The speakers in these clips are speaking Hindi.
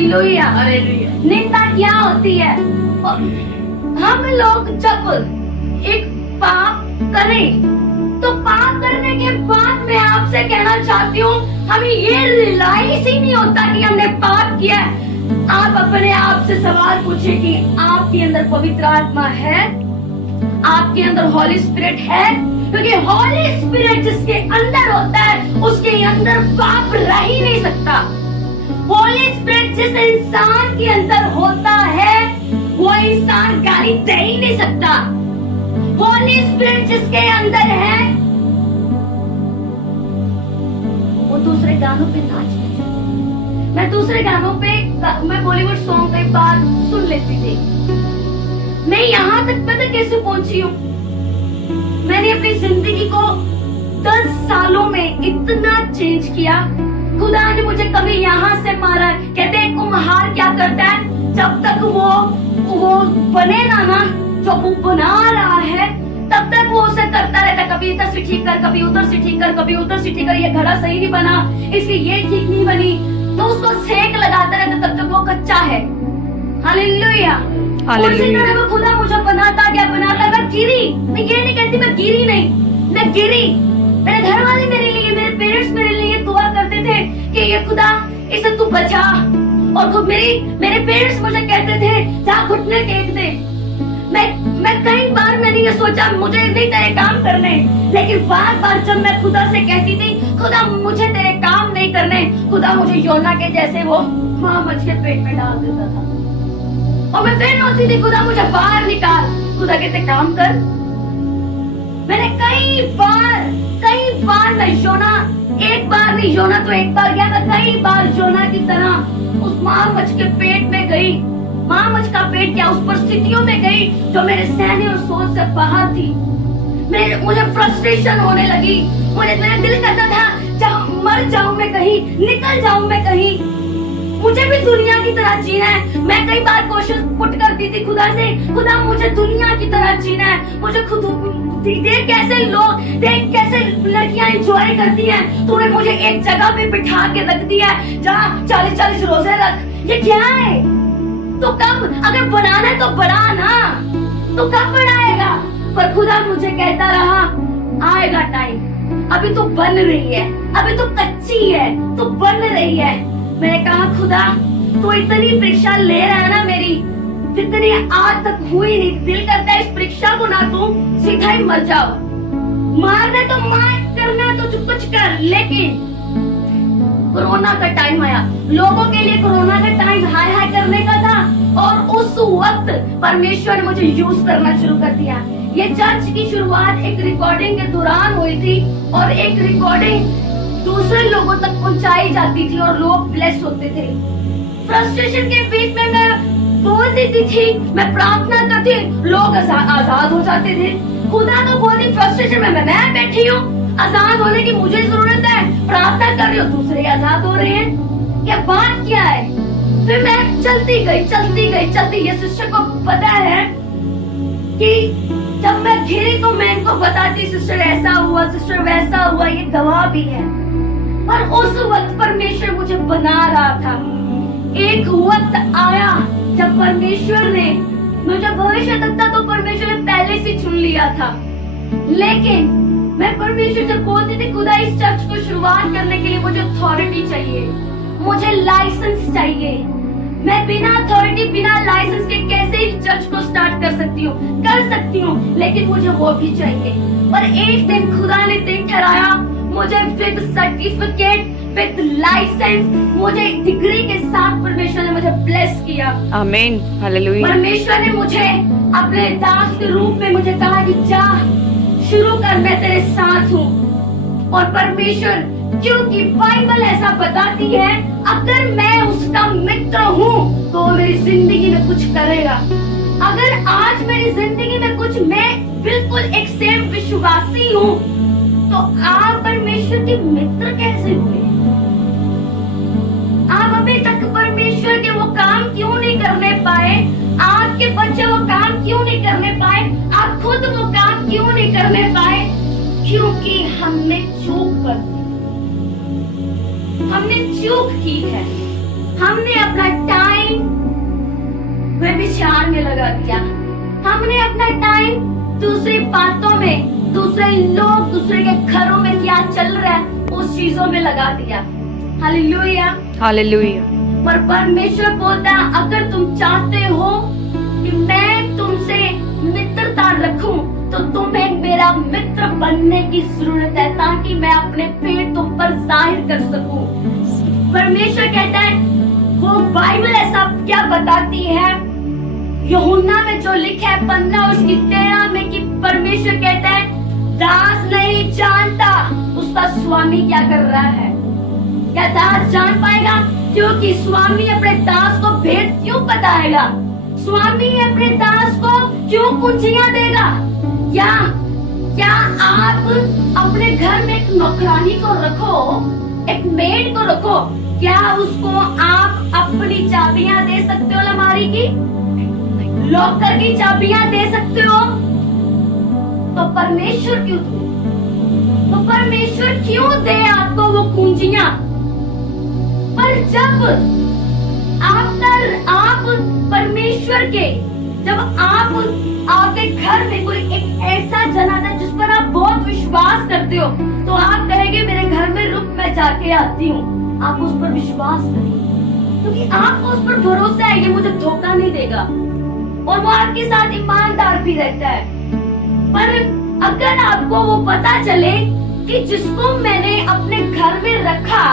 हालेलुया। हालेलुया। निंदा क्या होती है? और हम लोग जब एक पाप करें तो पाप करने के बाद मैं आपसे कहना चाहती हूँ, हमें ये रियलाइज ही नहीं होता कि हमने पाप किया है। आप अपने आप से सवाल पूछिए कि आपके अंदर पवित्र आत्मा है, आपके अंदर हॉली स्पिरिट है? क्योंकि हॉली स्पिरिट जिसके अंदर होता है उसके अंदर पाप रह ही नहीं सकता। हॉली स्पिरिट जिस इंसान के अंदर होता है वो इंसान गाली दे ही नहीं सकता। हॉली स्पिरिट जिसके अंदर है वो दूसरे गानों पे नाच नहीं सकता। मैं दूसरे गानों पे मैं बॉलीवुड सॉन्ग कई बार सुन लेती थी। मैं यहाँ तक पता कैसे पहुंची हूँ? मैंने अपनी जिंदगी को 10 सालों में इतना चेंज किया। खुदा ने मुझे कभी यहाँ से मारा। कहते हैं कुम्हार क्या करता है, जब तक वो बने ना जो वो बना रहा है तब तक वो उसे करता रहता, कभी इधर से ठीक कर, कभी उधर से ठीक कर, कभी उधर से ठीक कर, ये घड़ा सही नहीं बना, इसलिए ये ठीक नहीं बनी, तो उसको सेक लगाता रहता तब तक वो कच्चा है। हालेलुया। वो खुदा मुझे बनाता गया। मैं गिरी, मैं ये नहीं कहती मैं गिरी नहीं, मैं गिरी। मेरे घर वाले मेरे लिए, मेरे पेरेंट्स मेरे लिए दुआ करते थे कि ये खुदा इसे तू बचा, और मेरे पेरेंट्स मुझे कहते थे जा घुटने टेक दे। मैं कई बार मैंने ये सोचा मुझे नहीं तेरे काम करने, लेकिन बार बार जब मैं खुदा से कहती थी खुदा मुझे तेरे काम नहीं करने, खुदा मुझे योना के जैसे वो माँ मछ के पेट में डाल देता था, और मैं फिर रोती थी खुदा मुझे बाहर निकाल। खुदा कहते काम कर। मैंने कई बार मैं योना, एक बार नहीं योना तो एक बार गया, मैं कई बार योना की तरह उस माँ मछ के पेट में गई। माँ मछ का पेट क्या, उस परिस्थितियों में गई जो मेरे सहने और सोच से बाहर थी। मुझे फ्रस्ट्रेशन होने लगी, मेरा दिल करता था मर जाऊं मैं कहीं, निकल जाऊं मैं कहीं, मुझे भी दुनिया की तरह जीना है। मैं कई बार कोशिश पुट करती थी खुदा से, खुदा मुझे दुनिया की तरह जीना है, मुझे खुद देख कैसे लड़कियां एंजॉय करती हैं, तूने मुझे एक जगह पे बिठा के रख दिया है जहाँ 40-40 रोजे रख, ये क्या है? तो कब, अगर बनाना है तो बना ना, तो कब बनाएगा? पर खुदा मुझे कहता रहा आएगा टाइम, अभी तो बन रही है, अभी तो कच्ची है, तो बन रही है। मैंने कहा खुदा तू इतनी परीक्षा ले रहा है ना मेरी, जितनी आज तक हुई नहीं, दिल करता है इस परीक्षा को ना तू सीधा ही मर जाओ, मारना तो मार, करना तो कुछ कर। लेकिन कोरोना का टाइम आया, लोगों के लिए कोरोना का टाइम हाय हाय करने का था, और उस वक्त परमेश्वर ने मुझे यूज करना शुरू कर दिया। ये चर्च की शुरुआत एक रिकॉर्डिंग के दौरान हुई थी, और एक रिकॉर्डिंग दूसरे लोगों तक पहुंचाई जाती थी और लोग ब्लेस होते थे। फ्रस्ट्रेशन के बीच में मैं बोल देती थी, मैं प्रार्थना करती, लोग आजाद हो जाते थे। खुदा तो बोलती फ्रस्ट्रेशन में मैं बैठी हूँ, आजाद होने की मुझे जरूरत है, प्रार्थना कर रही हूँ, दूसरे आजाद हो रहे हैं, क्या बात क्या है? फिर मैं चलती गई। ये सिस्टर को पता है कि जब मैं घिरी तो मैं इनको बताती सिस्टर ऐसा हुआ, सिस्टर वैसा हुआ, ये गवाह भी है। पर उस वक्त परमेश्वर मुझे बना रहा था। एक वक्त आया जब परमेश्वर ने मुझे भविष्य तक था, तो परमेश्वर ने पहले से चुन लिया था। लेकिन मैं परमेश्वर जब बोलती थी खुदा इस चर्च को शुरुआत करने के लिए मुझे अथॉरिटी चाहिए, मुझे लाइसेंस चाहिए, मैं बिना अथॉरिटी बिना लाइसेंस के कैसे इस चर्च को स्टार्ट कर सकती हूँ, लेकिन मुझे वो भी चाहिए। पर एक दिन खुदा ने दिन ठहराया, मुझे विद सर्टिफिकेट, विद लाइसेंस, मुझे डिग्री के साथ परमेश्वर ने मुझे ब्लेस किया। आमीन, हालेलुया। परमेश्वर ने मुझे अपने दास के रूप में मुझे कहा कि जा शुरू कर, मैं तेरे साथ हूँ। और परमेश्वर, क्योंकि बाइबल ऐसा बताती है अगर मैं उसका मित्र हूँ तो मेरी जिंदगी में कुछ करेगा। अगर आज मेरी जिंदगी में कुछ, मैं बिल्कुल एक सेम विश्वासी हूँ, तो आप परमेश्वर के मित्र कैसे हुए? आप अभी तक परमेश्वर के वो काम क्यों नहीं करने पाए? आपके बच्चे वो काम क्यों नहीं करने पाए? आप खुद वो काम क्यों नहीं करने पाए? क्योंकि हमने चूक की है। हमने अपना टाइम व्यभिचार में लगा दिया। हमने अपना टाइम दूसरी बातों में, दूसरे लोग, दूसरे के घरों में क्या चल रहा है उस चीजों में लगा दिया। Hallelujah, hallelujah. पर परमेश्वर बोलता है अगर तुम चाहते हो कि मैं तुमसे मित्रता रखूं तो तुम्हें मेरा मित्र बनने की जरूरत है, ताकि मैं अपने पेट तुम पर जाहिर कर सकूं। परमेश्वर कहता है, वो बाइबल ऐसा क्या बताती है यूहन्ना में जो लिखा है 15 उसकी 13 में, कि परमेश्वर कहता है दास नहीं जानता उसका स्वामी क्या कर रहा है। क्या दास जान पाएगा? क्योंकि स्वामी अपने दास को भेद क्यों बताएगा? स्वामी अपने दास को क्यों कुंजियां देगा? क्या आप अपने घर में एक नौकरानी को रखो, एक मेड को रखो, क्या उसको आप अपनी चाबियां दे सकते हो? अलमारी की, लॉकर की चाबियां दे सकते हो? तो परमेश्वर क्यों दे? तो परमेश्वर क्यों दे आपको वो कुंजियां? पर जब आप परमेश्वर के, जब आप आपके घर में कोई एक ऐसा जन आता है जिस पर आप बहुत विश्वास करते हो, तो आप कहेंगे मेरे घर में रुक, मैं जाके आती हूँ। आप उस पर विश्वास करेंगे क्योंकि आपको उस पर भरोसा है, ये मुझे धोखा नहीं देगा, और वो आपके साथ ईमानदार भी रहता है। पर अगर आपको वो पता चले कि जिसको मैंने अपने घर में रखा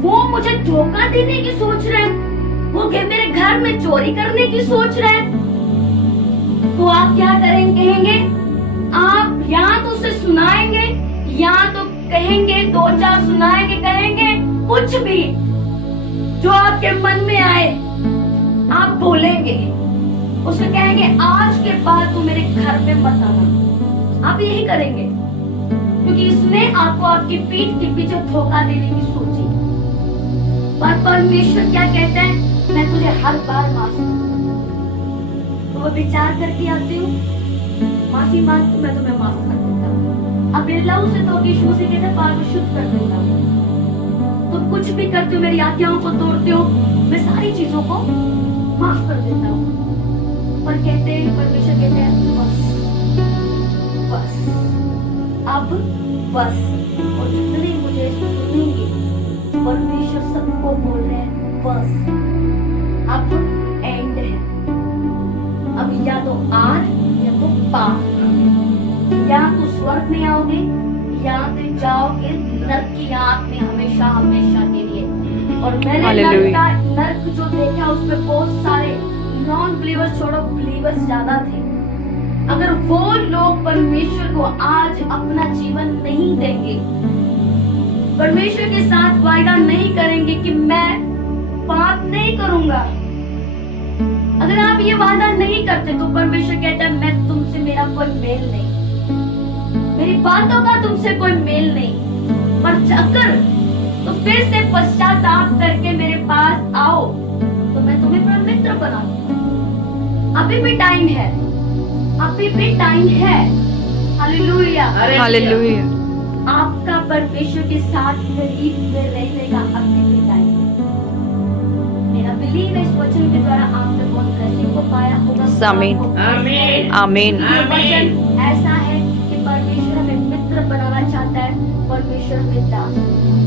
वो मुझे धोखा देने की सोच रहे हैं, वो मेरे घर में चोरी करने की सोच रहे हैं, तो आप क्या करेंगे? कहेंगे आप या तो उसे सुनाएंगे या तो कहेंगे, दो चार सुनाएंगे, कहेंगे कुछ भी जो आपके मन में आए आप बोलेंगे। उसे कहेंगे आज के बाद तू मेरे घर पे मत आना। आप यही करेंगे क्योंकि इसने आपको आपकी पीठ के पीछे धोखा देने की सोची। पर परमेश्वर क्या कहता है? मैं तुझे हर बार माफ करता हूं। तो वो विचार करके आती हूँ, माफी मांग, तो मैं तुम्हें माफ कर देता हूँ। अपने लहू से तो यीशु मसीह कहते हैं पाप शुद्ध कर देता हूँ। तुम कुछ भी करते हो, मेरी आज्ञाओं को तोड़ते हो, मैं सारी चीजों को माफ कर देता हूँ। पर कहते हैं, परमेश्वर कहते हैं बस अब बस। और जितने मुझे सुनेंगे, परमेश्वर सबको बोल रहे हैं बस अब एंड है। अब या तो आर या तो पार, या तो स्वर्ग में आओगे या तो जाओगे नरक की आग में हमेशा हमेशा के लिए। और मैंने नरक जो देखा उसमें बहुत सारे नॉन बिलीवर्स छोड़ो बिलीवर्स ज्यादा थे। अगर वो लोग परमेश्वर को आज अपना जीवन नहीं देंगे, परमेश्वर के साथ वायदा नहीं करेंगे कि मैं पाप नहीं करूंगा, अगर आप ये वादा नहीं करते तो परमेश्वर कहता है मैं तुमसे, मेरा कोई मेल नहीं, मेरी बातों का तुमसे कोई मेल नहीं। पर अगर तो फिर से पश्चाताप करके मेरे पास आओ तो मैं तुम्हें अपना मित्र बना दूंगा। अभी भी टाइम है, अभी भी टाइम है। Hallelujah, hallelujah. आपका परमेश्वर के साथ करीब में रहने का अभी भी टाइम है। मेरा बिलीव है इस वचन के द्वारा आपने बहुत ब्लेसिंग को पाया होगा। आमीन, आमीन, आमीन। ये वचन ऐसा है कि परमेश्वर हमें मित्र बनाना चाहता है, परमेश्वर हमें दास।